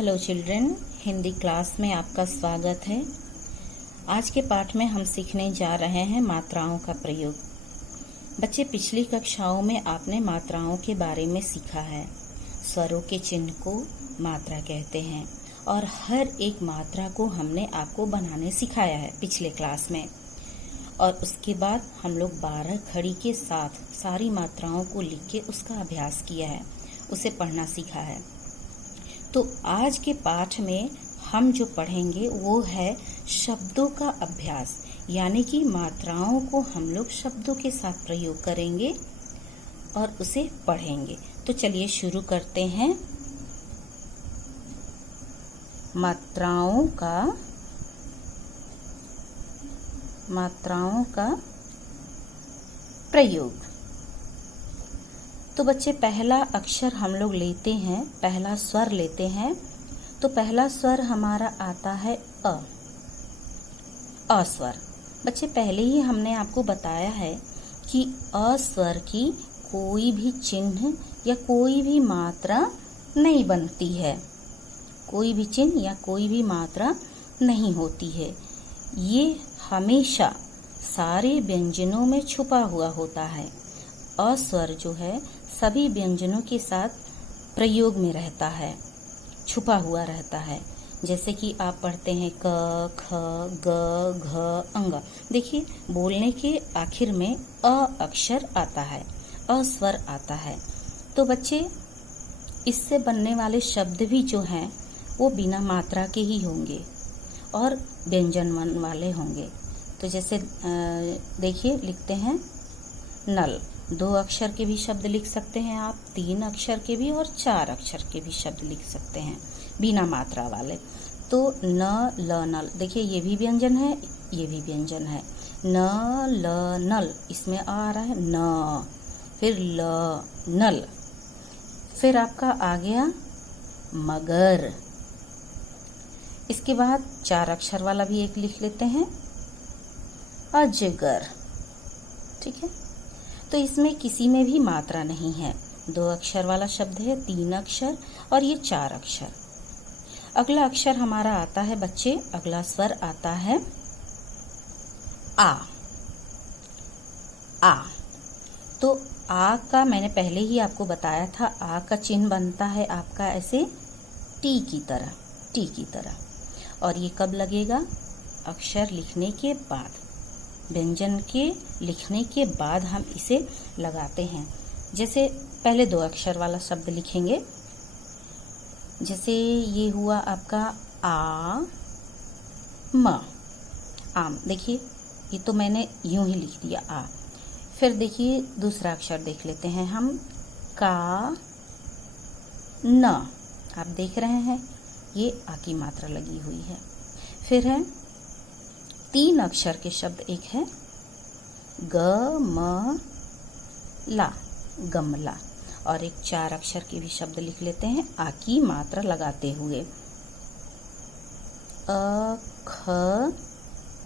Hello children, Hindi class में आपका स्वागत है। आज के पाठ में हम सीखने जा रहे हैं मात्राओं का प्रयोग। बच्चे, पिछली कक्षाओं में आपने मात्राओं के बारे में सीखा है। स्वरों के चिन्ह को मात्रा कहते हैं और हर एक मात्रा को हमने आपको बनाने सिखाया है पिछले क्लास में। और उसके बाद हम लोग 12 खड़ी के साथ सारी मात्राओं को लिख के उसका अभ्यास किया है, उसे पढ़ना सीखा है। तो आज के पाठ में हम जो पढ़ेंगे वो है शब्दों का अभ्यास, यानी कि मात्राओं को हम लोग शब्दों के साथ प्रयोग करेंगे और उसे पढ़ेंगे। तो चलिए शुरू करते हैं। मात्राओं का प्रयोग। तो बच्चे, पहला अक्षर हम लोग लेते हैं, पहला स्वर लेते हैं। तो पहला स्वर हमारा आता है अ स्वर। बच्चे, पहले ही हमने आपको बताया है कि अ स्वर की कोई भी चिन्ह या कोई भी मात्रा नहीं बनती है, कोई भी चिन्ह या कोई भी मात्रा नहीं होती है। ये हमेशा सारे व्यंजनों में छुपा हुआ होता है। अ स्वर जो है सभी व्यंजनों के साथ प्रयोग में रहता है, छुपा हुआ रहता है। जैसे कि आप पढ़ते हैं क, ख, ग, घ, अंग। देखिए, बोलने के आखिर में अ अक्षर आता है, अ स्वर आता है। तो बच्चे, इससे बनने वाले शब्द भी जो हैं वो बिना मात्रा के ही होंगे और व्यंजन वाले होंगे। तो जैसे देखिए, लिखते हैं नल। 2 अक्षर के भी शब्द लिख सकते हैं आप, 3 अक्षर के भी और 4 अक्षर के भी शब्द लिख सकते हैं बिना मात्रा वाले। तो न, ल, नल। देखिए, ये भी व्यंजन है, ये भी व्यंजन है। न, ल, नल, इसमें आ रहा है न, फिर ल, नल। फिर आपका आ गया मगर। इसके बाद 4 अक्षर वाला भी एक लिख लेते हैं, अजगर। ठीक है, तो इसमें किसी में भी मात्रा नहीं है। 2 अक्षर वाला शब्द है, 3 अक्षर और ये 4 अक्षर। अगला अक्षर हमारा आता है बच्चे, अगला स्वर आता है आ। तो आ का मैंने पहले ही आपको बताया था, आ का चिन्ह बनता है आपका ऐसे टी की तरह। और ये कब लगेगा? अक्षर लिखने के बाद, व्यंजन के लिखने के बाद हम इसे लगाते हैं। जैसे पहले 2 अक्षर वाला शब्द लिखेंगे, जैसे ये हुआ आपका आ म, आम। देखिए, ये तो मैंने यूं ही लिख दिया आ। फिर देखिए, दूसरा अक्षर देख लेते हैं हम, का न। आप देख रहे हैं ये आ की मात्रा लगी हुई है। फिर है 3 अक्षर के शब्द, एक है ग, म, ला, गमला। और एक 4 अक्षर के भी शब्द लिख लेते हैं आ की मात्रा लगाते हुए, अ, ख,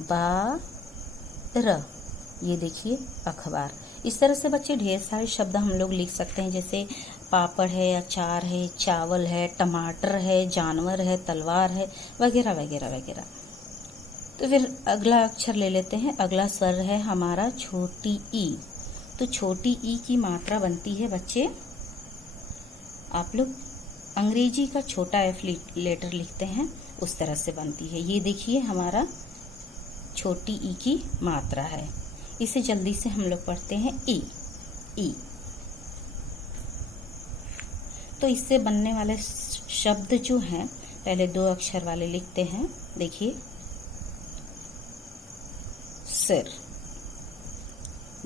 बा, र। ये देखिए, अखबार। इस तरह से बच्चे ढेर सारे शब्द हम लोग लिख सकते हैं, जैसे पापड़ है, अचार है, चावल है, टमाटर है, जानवर है, तलवार है, वगैरह वगैरह वगैरह। तो फिर अगला अक्षर ले लेते हैं। अगला स्वर है हमारा छोटी ई। तो छोटी ई की मात्रा बनती है बच्चे, आप लोग अंग्रेजी का छोटा एफ लेटर लिखते हैं उस तरह से बनती है। ये देखिए, हमारा छोटी ई की मात्रा है। इसे जल्दी से हम लोग पढ़ते हैं ई। तो इससे बनने वाले शब्द जो हैं, पहले 2 अक्षर वाले लिखते हैं। देखिए, सिर।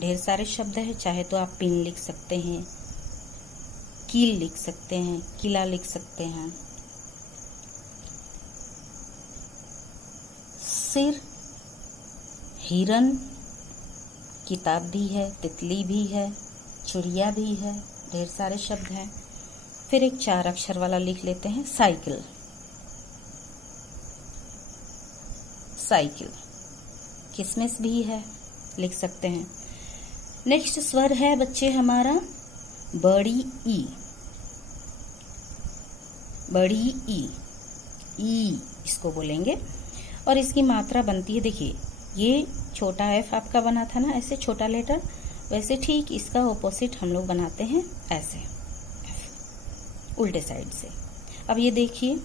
ढेर सारे शब्द हैं, चाहे तो आप पिन लिख सकते हैं, कील लिख सकते हैं, किला लिख सकते हैं। सिर, हिरन, किताब भी है, तितली भी है, चिड़िया भी है, ढेर सारे शब्द हैं। फिर एक 4 अक्षर वाला लिख लेते हैं, साइकिल। किसमिस भी है, लिख सकते हैं। नेक्स्ट स्वर है बच्चे हमारा बड़ी ई। बड़ी ई ई इसको बोलेंगे। और इसकी मात्रा बनती है, देखिए ये छोटा एफ आपका बना था ना ऐसे छोटा लेटर, वैसे ठीक इसका ऑपोजिट हम लोग बनाते हैं ऐसे उल्टे साइड से। अब ये देखिए,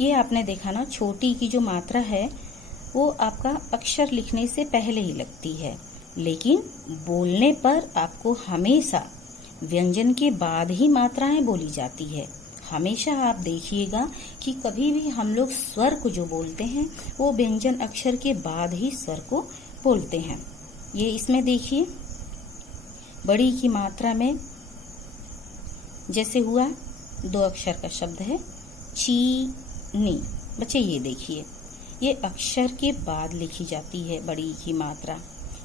ये आपने देखा ना छोटी की जो मात्रा है वो आपका अक्षर लिखने से पहले ही लगती है, लेकिन बोलने पर आपको हमेशा व्यंजन के बाद ही मात्राएं बोली जाती है। हमेशा आप देखिएगा कि कभी भी हम लोग स्वर को जो बोलते हैं वो व्यंजन अक्षर के बाद ही स्वर को बोलते हैं। ये इसमें देखिए बड़ी की मात्रा में जैसे हुआ 2 अक्षर का शब्द है चीनी। बच्चे ये देखिए, ये अक्षर के बाद लिखी जाती है बड़ी की मात्रा।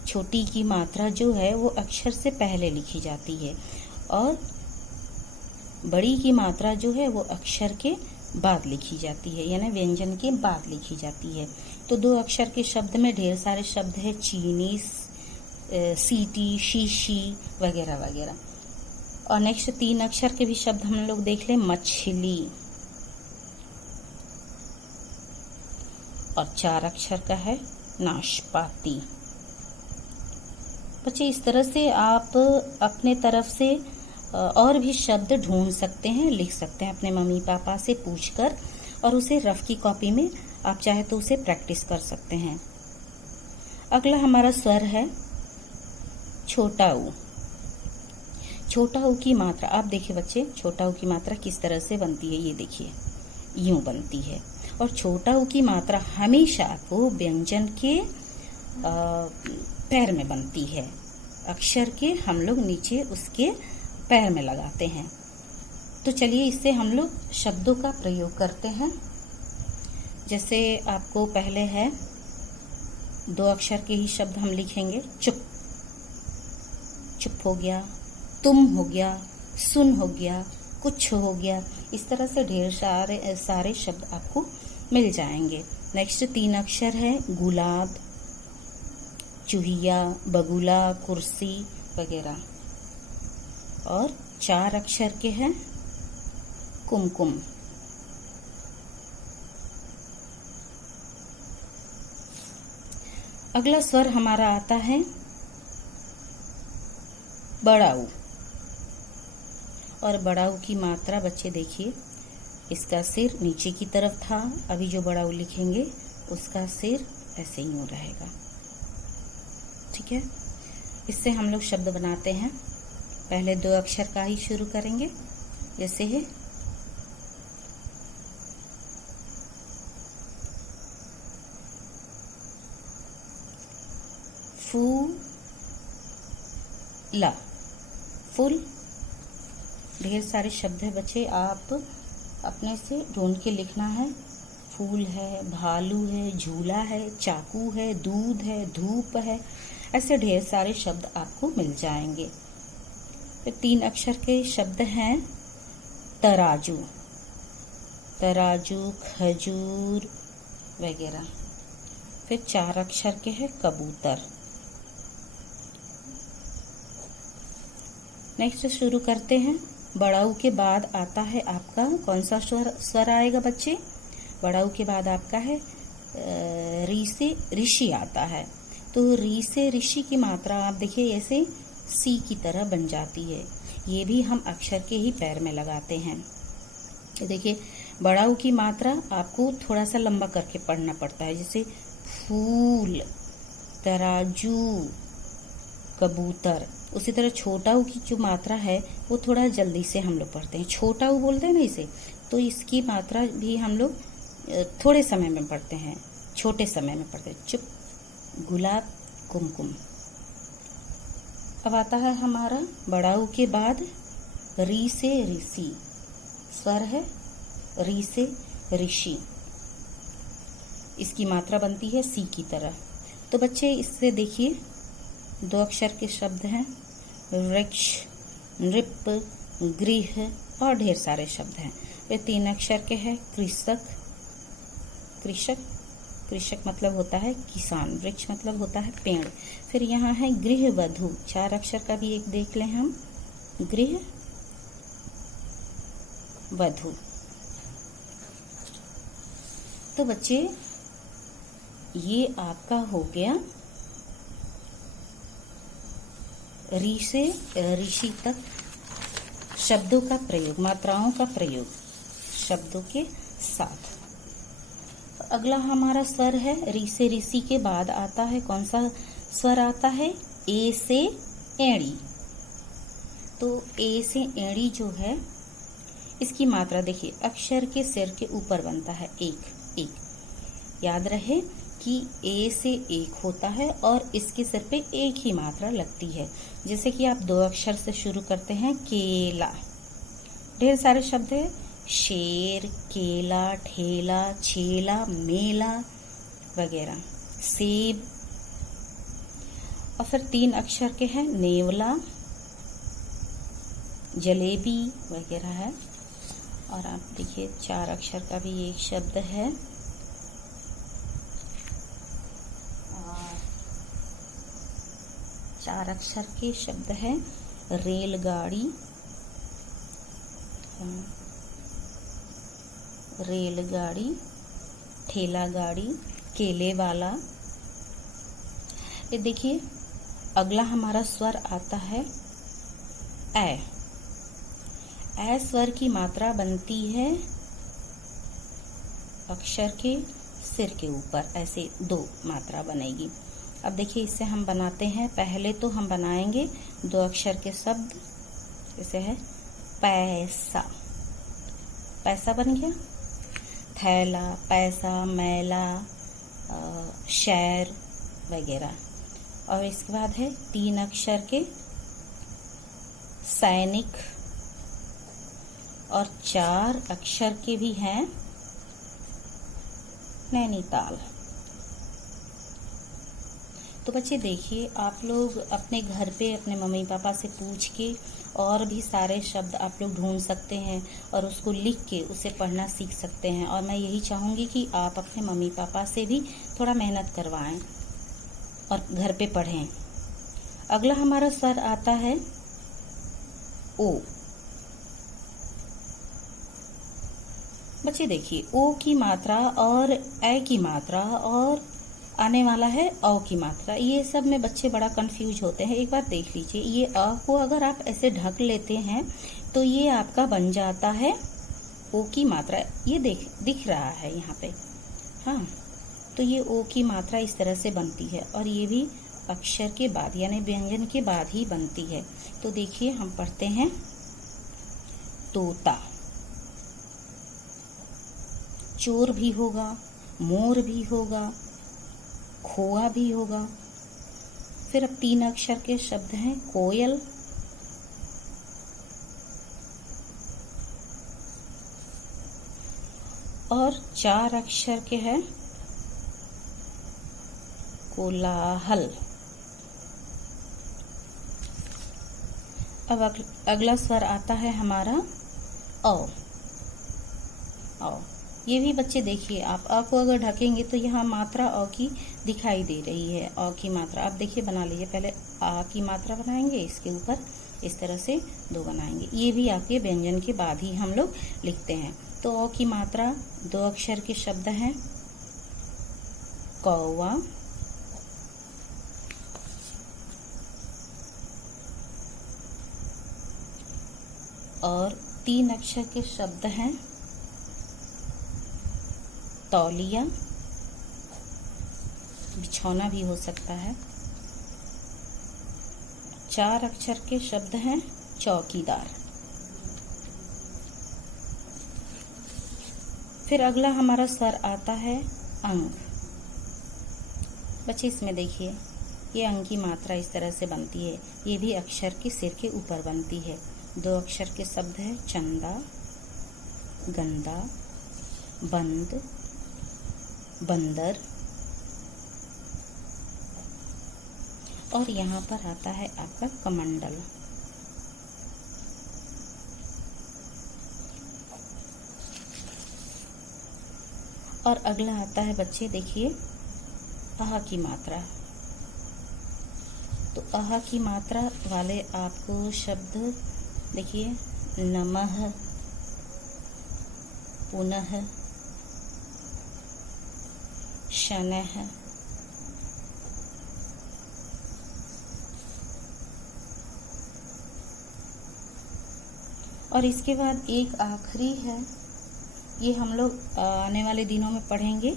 छोटी की मात्रा जो है वो अक्षर से पहले लिखी जाती है और बड़ी की मात्रा जो है वो अक्षर के बाद लिखी जाती है, यानी व्यंजन के बाद लिखी जाती है। तो 2 अक्षर के शब्द में ढेर सारे शब्द है, चीनी, सीटी, शीशी वगैरह वगैरह। और नेक्स्ट 3 अक्षर के भी शब्द हम लोग देख लें, मछली। और 4 अक्षर का है नाशपाती। बच्चे इस तरह से आप अपने तरफ से और भी शब्द ढूंढ सकते हैं, लिख सकते हैं अपने मम्मी पापा से पूछकर, और उसे रफ की कॉपी में आप चाहे तो उसे प्रैक्टिस कर सकते हैं। अगला हमारा स्वर है छोटा ऊ। छोटा ऊ की मात्रा आप देखिए बच्चे, छोटा ऊ की मात्रा किस तरह से बनती है, ये देखिए यूं बनती है। और छोटा ऊ की मात्रा हमेशा आपको व्यंजन के पैर में बनती है, अक्षर के हम लोग नीचे उसके पैर में लगाते हैं। तो चलिए इससे हम लोग शब्दों का प्रयोग करते हैं। जैसे आपको पहले है 2 अक्षर के ही शब्द हम लिखेंगे, चुप। चुप हो गया, तुम हो गया, सुन हो गया, कुछ हो गया। इस तरह से ढेर सारे शब्द आपको मिल जाएंगे। नेक्स्ट 3 अक्षर है गुलाब, चूहिया, बगुला, कुर्सी वगैरह। और 4 अक्षर के हैं कुमकुम। अगला स्वर हमारा आता है बड़ा ऊ। और बड़ा ऊ की मात्रा बच्चे देखिए, इसका सिर नीचे की तरफ था, अभी जो बड़ा ऊ लिखेंगे उसका सिर ऐसे ही रहेगा। ठीक है, इससे हम लोग शब्द बनाते हैं। पहले 2 अक्षर का ही शुरू करेंगे, जैसे है फूला, फूल। ढेर सारे शब्द है बच्चे, आप अपने से ढूंढ के लिखना है। फूल है, भालू है, झूला है, चाकू है, दूध है, धूप है, ऐसे ढेर सारे शब्द आपको मिल जाएंगे। फिर 3 अक्षर के शब्द हैं तराजू, तराजू, खजूर वगैरह। फिर 4 अक्षर के हैं कबूतर। नेक्स्ट शुरू करते हैं। बड़ाऊ के बाद आता है आपका कौन सा स्वर आएगा बच्चे? बड़ाऊ के बाद आपका है री से ऋषि आता है। तो री से ऋषि की मात्रा आप देखिए ऐसे सी की तरह बन जाती है। ये भी हम अक्षर के ही पैर में लगाते हैं। देखिए बड़ाऊ की मात्रा आपको थोड़ा सा लंबा करके पढ़ना पड़ता है, जैसे फूल, तराजू, कबूतर। उसी तरह छोटा ऊ की जो मात्रा है वो थोड़ा जल्दी से हम लोग पढ़ते हैं, छोटा ऊ बोलते हैं ना इसे, तो इसकी मात्रा भी हम लोग थोड़े समय में पढ़ते हैं, छोटे समय में पढ़ते हैं। चुप, गुलाब, कुमकुम। अब आता है हमारा बड़ाऊ के बाद री से ऋषि। स्वर है री से ऋषि, इसकी मात्रा बनती है सी की तरह। तो बच्चे इससे देखिए 2 अक्षर के शब्द हैं वृक्ष, नृप, गृह और ढेर सारे शब्द हैं। वे 3 अक्षर के हैं कृषक, कृषक, कृषक मतलब होता है किसान, वृक्ष मतलब होता है पेड़। फिर यहाँ है गृह वधु, 4 अक्षर का भी एक देख लें हम, गृह वधु। तो बच्चे ये आपका हो गया री से ऋषि तक शब्दों का प्रयोग, मात्राओं का प्रयोग शब्दों के साथ। अगला हमारा स्वर है री से ऋषि के बाद आता है कौन सा स्वर आता है? ए से एड़ी। तो ए से एड़ी जो है इसकी मात्रा देखिए अक्षर के सिर के ऊपर बनता है एक एक। याद रहे कि ए से एक होता है और इसके सिर पे एक ही मात्रा लगती है। जैसे कि आप दो अक्षर से शुरू करते हैं केला, ढेर सारे शब्द है शेर, केला, ठेला, छेला, मेला वगैरह, सेब। और फिर तीन अक्षर के हैं नेवला, जलेबी वगैरह है। और आप देखिए चार अक्षर का भी एक शब्द है चार अक्षर के शब्द है रेलगाड़ी, रेलगाड़ी, ठेला गाड़ी, केले वाला। ये देखिए अगला हमारा स्वर आता है ए। ए स्वर की मात्रा बनती है अक्षर के सिर के ऊपर, ऐसे दो मात्रा बनेगी। अब देखिए इससे हम बनाते हैं, पहले तो हम बनाएंगे दो अक्षर के शब्द। जैसे है पैसा, पैसा बन गया, थैला, पैसा, मैला, शहर वगैरह। और इसके बाद है तीन अक्षर के सैनिक, और चार अक्षर के भी हैं नैनीताल। तो बच्चे देखिए आप लोग अपने घर पे अपने मम्मी पापा से पूछ के और भी सारे शब्द आप लोग ढूंढ सकते हैं और उसको लिख के उसे पढ़ना सीख सकते हैं। और मैं यही चाहूँगी कि आप अपने मम्मी पापा से भी थोड़ा मेहनत करवाएं और घर पे पढ़ें। अगला हमारा स्वर आता है ओ। बच्चे देखिए ओ की मात्रा और ए की मात्रा और आने वाला है अ की मात्रा, ये सब में बच्चे बड़ा कंफ्यूज होते हैं। एक बार देख लीजिए, ये अ को अगर आप ऐसे ढक लेते हैं तो ये आपका बन जाता है ओ की मात्रा। ये दिख रहा है यहाँ पे, हाँ। तो ये ओ की मात्रा इस तरह से बनती है और ये भी अक्षर के बाद यानी व्यंजन के बाद ही बनती है। तो देखिए हम पढ़ते हैं तोता, चोर भी होगा, मोर भी होगा, खोआ भी होगा। फिर अब तीन अक्षर के शब्द हैं कोयल, और चार अक्षर के हैं कोलाहल। अब अगला स्वर आता है हमारा अ। ये भी बच्चे देखिए आप अ को अगर ढकेंगे तो यहाँ मात्रा अ की दिखाई दे रही है, अ की मात्रा। आप देखिए बना लीजिए, पहले आ की मात्रा बनाएंगे, इसके ऊपर इस तरह से दो बनाएंगे। ये भी आपके व्यंजन के बाद ही हम लोग लिखते हैं। तो अ की मात्रा दो अक्षर के शब्द हैं कौवा, और तीन अक्षर के शब्द हैं तौलिया, बिछौना भी हो सकता है। चार अक्षर के शब्द हैं चौकीदार। फिर अगला हमारा स्वर आता है अंक। बच्चे इसमें देखिए ये अंक की मात्रा इस तरह से बनती है, ये भी अक्षर के सिर के ऊपर बनती है। दो अक्षर के शब्द है चंदा, गंदा, बंद, बंदर, और यहाँ पर आता है आपका कमंडल। और अगला आता है बच्चे देखिए आह की मात्रा। तो आह की मात्रा वाले आपको शब्द देखिए नमः, पुनः, शनः, और इसके बाद एक आखिरी है, ये हम लोग आने वाले दिनों में पढ़ेंगे,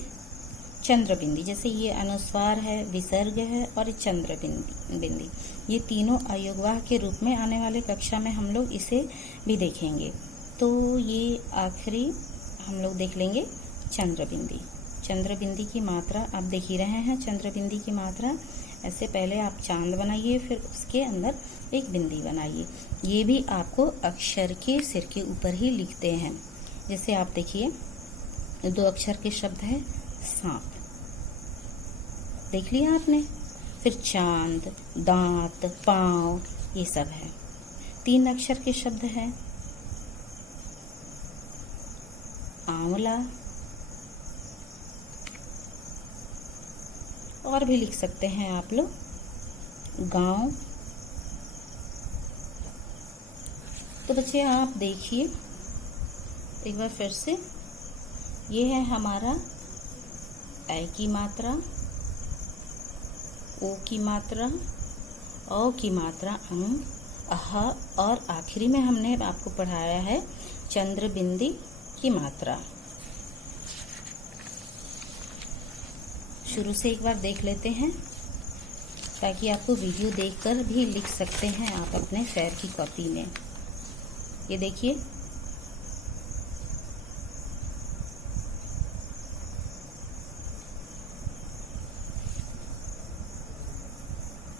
चंद्र बिंदी। जैसे ये अनुस्वार है, विसर्ग है और चंद्र बिंदी, ये तीनों अयोगवाह के रूप में आने वाले कक्षा में हम लोग इसे भी देखेंगे। तो ये आखिरी हम लोग देख लेंगे चंद्र बिंदी। चंद्र बिंदी की मात्रा आप देख ही रहे हैं। चंद्र बिंदी की मात्रा ऐसे पहले आप चांद बनाइए, फिर उसके अंदर एक बिंदी बनाइए। ये भी आपको अक्षर के सिर के ऊपर ही लिखते हैं। जैसे आप देखिए, 2 अक्षर के शब्द है सांप, देख लिया आपने। फिर चांद, दांत, पांव, ये सब है। 3 अक्षर के शब्द है आंवला, और भी लिख सकते हैं आप लोग, गांव। तो बच्चे आप देखिए एक बार फिर से, ये है हमारा ऐ की मात्रा, ओ की मात्रा, औ की मात्रा अंग, अह, और आखिरी में हमने आपको पढ़ाया है चंद्र बिंदी की मात्रा। शुरू से एक बार देख लेते हैं, ताकि आपको वीडियो देखकर भी लिख सकते हैं आप अपने फेयर की कॉपी में। ये देखिए,